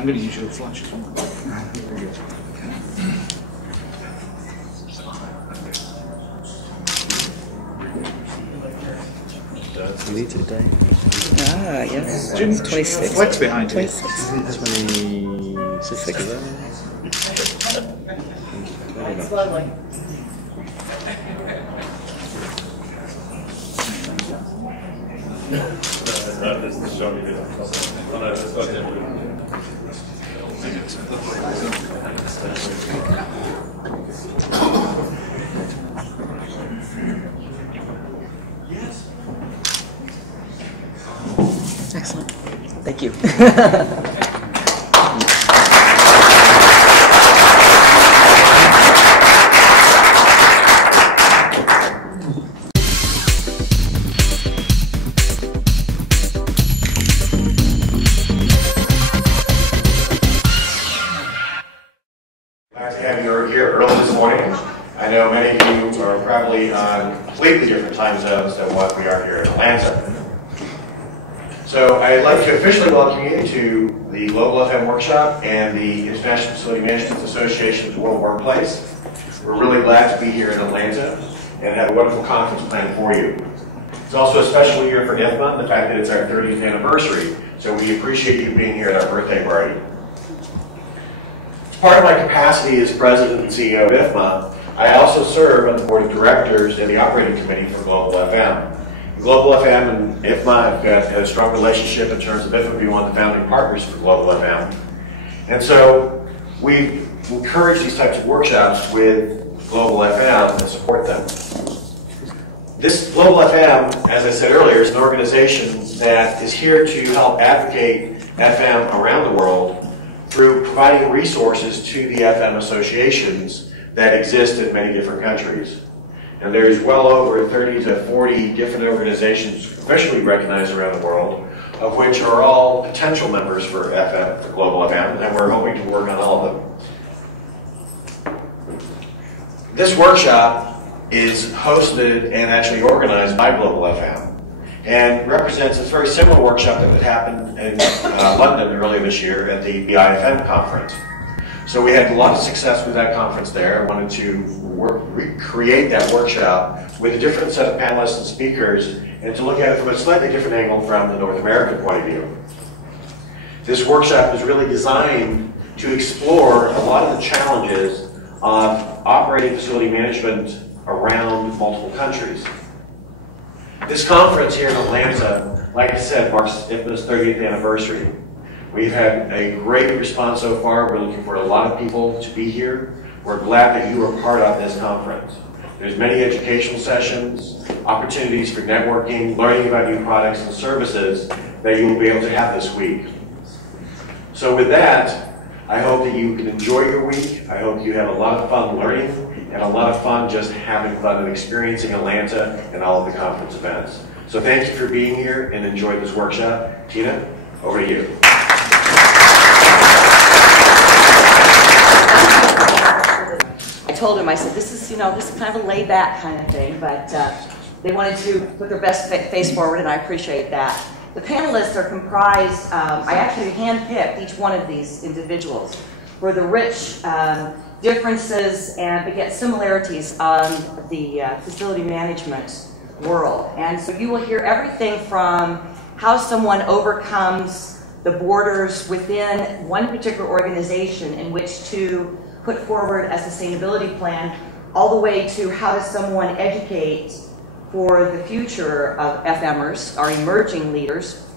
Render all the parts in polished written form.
I'm going to use your flash as well. Very good. Deleted day. Ah, yes. Jim, 26. Flex behind you. 26. 26 is that? Very much. Excellent. Thank you. Glad to have you here early this morning. I know many of you are probably on completely different time zones than what we are here in Atlanta. So I'd like to officially welcome you to the Global FM Workshop and the International Facility Management Association's World Workplace. We're really glad to be here in Atlanta and have a wonderful conference planned for you. It's also a special year for IFMA, the fact that it's our 30th anniversary, so we appreciate you being here at our birthday party. Part of my capacity as President and CEO of IFMA, I also serve on the Board of Directors and the Operating Committee for Global FM. Global FM and IFMA have had a strong relationship in terms of IFMA being one of the founding partners for Global FM. And so we encourage these types of workshops with Global FM and support them. This Global FM, as I said earlier, is an organization that is here to help advocate FM around the world through providing resources to the FM associations that exist in many different countries. And there's well over 30 to 40 different organizations officially recognized around the world, of which are all potential members for FM, for Global FM, and we're hoping to work on all of them. This workshop is hosted and actually organized by Global FM, and represents a very similar workshop that happened in London earlier this year at the BIFM conference. So we had a lot of success with that conference there. I wanted to recreate that workshop with a different set of panelists and speakers, and to look at it from a slightly different angle from the North American point of view. This workshop is really designed to explore a lot of the challenges of operating facility management around multiple countries. This conference here in Atlanta, like I said, marks IFMA's 30th anniversary. We've had a great response so far. We're looking for a lot of people to be here. We're glad that you are part of this conference. There's many educational sessions, opportunities for networking, learning about new products and services that you will be able to have this week. So with that, I hope that you can enjoy your week. I hope you have a lot of fun learning and a lot of fun just having fun and experiencing Atlanta and all of the conference events. So thank you for being here and enjoy this workshop. Tina, over to you. I told him, I said, this is kind of a laid back kind of thing, but they wanted to put their best face forward, and I appreciate that. The panelists are comprised, I actually handpicked each one of these individuals for the rich differences and beget similarities on the facility management world. And so you will hear everything from how someone overcomes the borders within one particular organization in which to put forward a sustainability plan, all the way to how does someone educate for the future of FMers, our emerging leaders,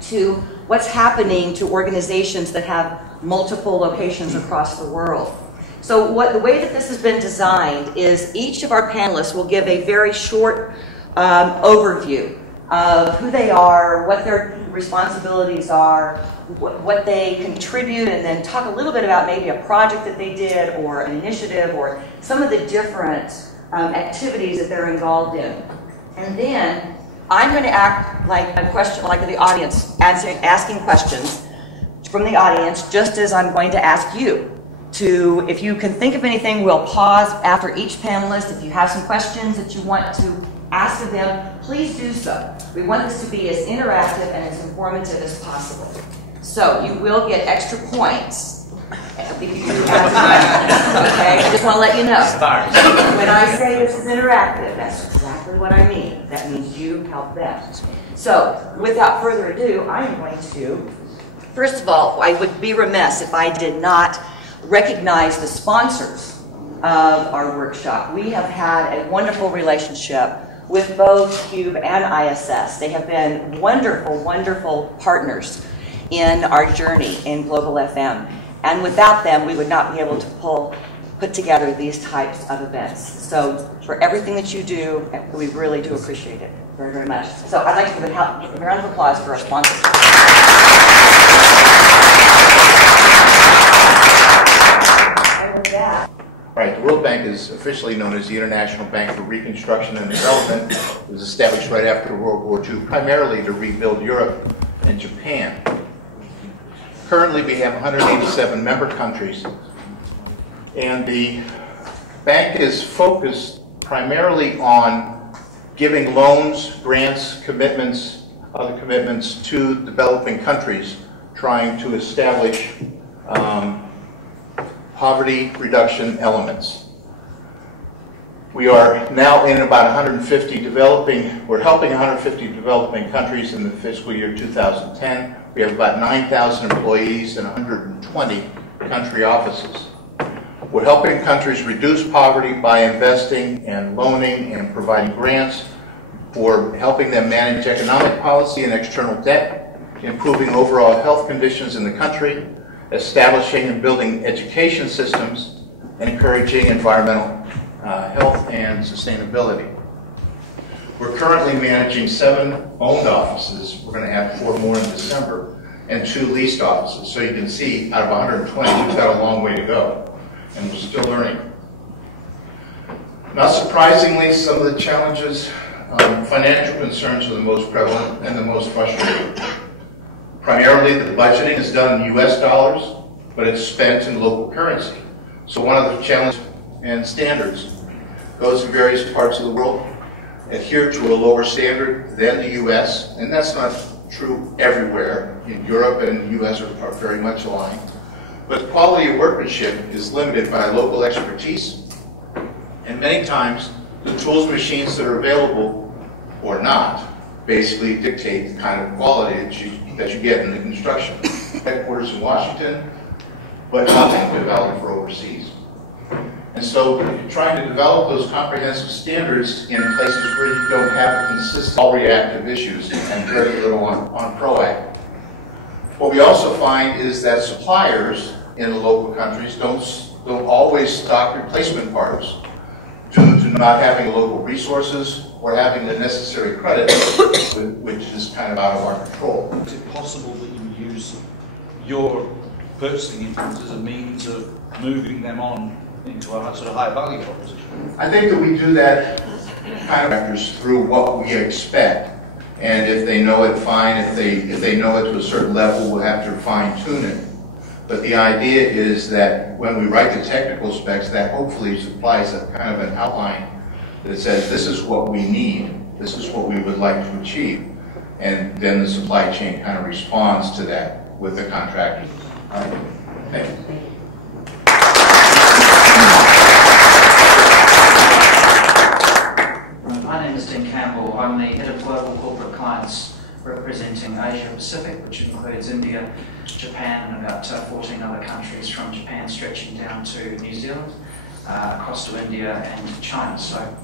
to what's happening to organizations that have multiple locations across the world. So the way that this has been designed is each of our panelists will give a very short overview of who they are, what their responsibilities are, what they contribute, and then talk a little bit about maybe a project that they did or an initiative or some of the different activities that they're involved in. And then I'm going to act like a question, like the audience, asking questions from the audience, just as I'm going to ask you. If you can think of anything, we'll pause after each panelist. If you have some questions that you want to ask of them, please do so. We want this to be as interactive and as informative as possible. So you will get extra points if you add time. Okay, I just want to let you know. When I say this is interactive, that's exactly what I mean. That means you help them. So without further ado, I'm going to, first of all, I would be remiss if I did not recognize the sponsors of our workshop. We have had a wonderful relationship with both CUBE and ISS. They have been wonderful, wonderful partners in our journey in Global FM. And without them, we would not be able to put together these types of events. So for everything that you do, we really do appreciate it very, very much. So I'd like to give a round of applause for our sponsors. Right, the World Bank is officially known as the International Bank for Reconstruction and Development. It was established right after World War II, primarily to rebuild Europe and Japan. Currently, we have 187 member countries, and the bank is focused primarily on giving loans, grants, commitments, other commitments to developing countries trying to establish poverty reduction elements. We are now in about 150 we're helping 150 developing countries in the fiscal year 2010. We have about 9,000 employees and 120 country offices. We're helping countries reduce poverty by investing and loaning and providing grants for helping them manage economic policy and external debt, improving overall health conditions in the country, establishing and building education systems, and encouraging environmental health and sustainability. We're currently managing 7 owned offices. We're going to add 4 more in December, and 2 leased offices. So you can see, out of 120, we've got a long way to go, and we're still learning. Not surprisingly, some of the challenges, financial concerns are the most prevalent and the most frustrating. Primarily, the budgeting is done in US dollars, but it's spent in local currency. So one of the challenges and standards, those in various parts of the world adhere to a lower standard than the US, and that's not true everywhere. In Europe and the US are very much aligned. But quality of workmanship is limited by local expertise, and many times the tools and machines that are available or not basically dictate the kind of quality that you get in the construction. Headquarters in Washington, but nothing developed for overseas. And so trying to develop those comprehensive standards in places where you don't have consistent all reactive issues and very little on proactive. What we also find is that suppliers in the local countries don't always stock replacement parts due to not having local resources or having the necessary credit, which is kind of out of our control. Is it possible that you use your purchasing influence as a means of moving them on into a sort of high value proposition? I think that we do that kind of factors through what we expect. And if they know it, fine. If they know it to a certain level, we'll have to fine tune it. But the idea is that when we write the technical specs, that hopefully supplies a kind of an outline that says this is what we need, this is what we would like to achieve. And then the supply chain kind of responds to that with the contractor. Thank you. My name is Dean Campbell. I'm the head of Global Corporate Clients representing Asia Pacific, which includes India, Japan, and about 14 other countries, from Japan stretching down to New Zealand, across to India and China. So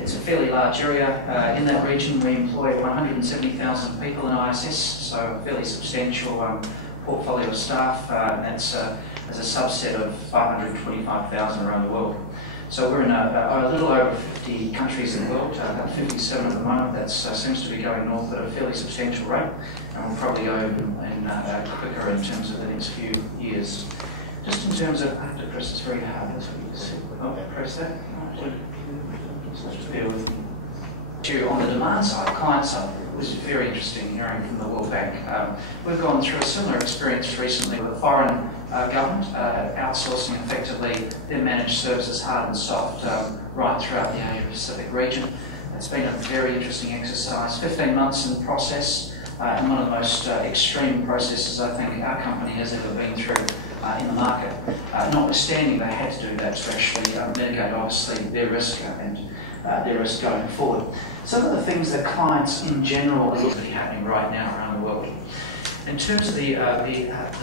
it's a fairly large area. In that region, we employ 170,000 people in ISS, so a fairly substantial portfolio of staff. That's as a subset of 525,000 around the world. So we're in a little over 50 countries in the world, about 57 at the moment. That seems to be going north at a fairly substantial rate, and we'll probably go quicker in terms of the next few years. Just in terms of, I have to press this very hard. That's what you see. Oh, press that. Just bear with me. On the demand side, client side, this is very interesting hearing from the World Bank. We've gone through a similar experience recently with a foreign government outsourcing effectively their managed services, hard and soft, right throughout the Asia Pacific region. It's been a very interesting exercise. 15 months in process. and one of the most extreme processes I think our company has ever been through in the market. Notwithstanding, they had to do that to actually mitigate, obviously, their risk and their risk going forward. Some of the things that clients in general are looking at happening right now around the world. In terms of the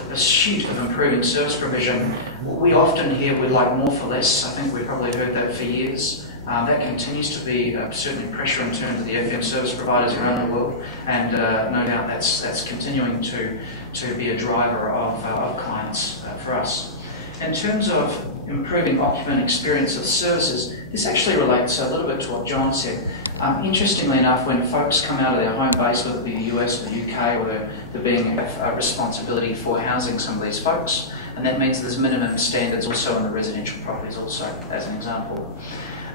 pursuit of improving service provision, we often hear we'd like more for less. I think we've probably heard that for years. That continues to be certainly pressure in terms of the FM service providers around the world, and no doubt that's continuing to be a driver of clients for us. In terms of improving occupant experience of services, this actually relates a little bit to what John said. Interestingly enough, when folks come out of their home base, whether it be the US or the UK, or there being a responsibility for housing some of these folks, and that means there's minimum standards also in the residential properties also, as an example.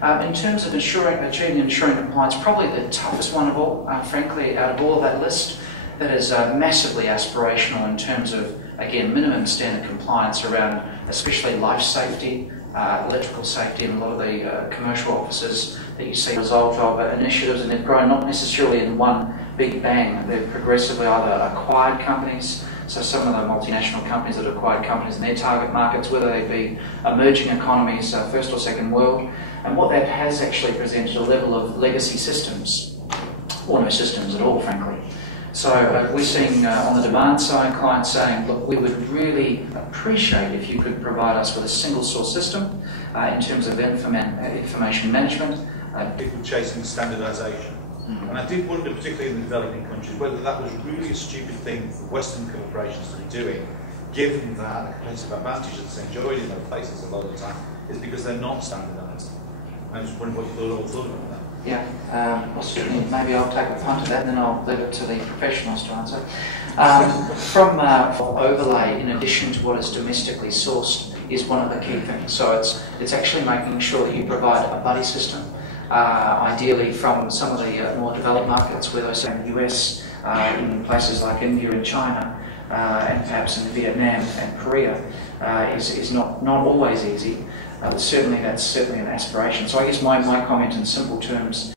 In terms of achieving ensuring compliance, probably the toughest one of all, frankly, out of all of that list, that is massively aspirational in terms of, again, minimum standard compliance around especially life safety, electrical safety, and a lot of the commercial offices that you see as a result of initiatives, and they've grown not necessarily in one big bang. They've progressively either acquired companies, so some of the multinational companies that acquired companies in their target markets, whether they be emerging economies, first or second world, and what that has actually presented a level of legacy systems, or no systems at all, frankly. So we're seeing on the demand side clients saying, look, we would really appreciate if you could provide us with a single source system in terms of information management. People chasing standardisation. And I did wonder, particularly in the developing countries, whether that was really a stupid thing for Western corporations to be doing, given that the competitive advantage that's enjoyed in those places a lot of the time is because they're not standardised. I was wondering what you all thought about that. Yeah, well, certainly, maybe I'll take a punt at that and then I'll leave it to the professionals to answer. From overlay, in addition to what is domestically sourced, is one of the key things. So it's actually making sure that you provide a buddy system, ideally from some of the more developed markets, whether it's in the US, in places like India and China, and perhaps in Vietnam and Korea, is not always easy. That's certainly an aspiration. So I guess my comment in simple terms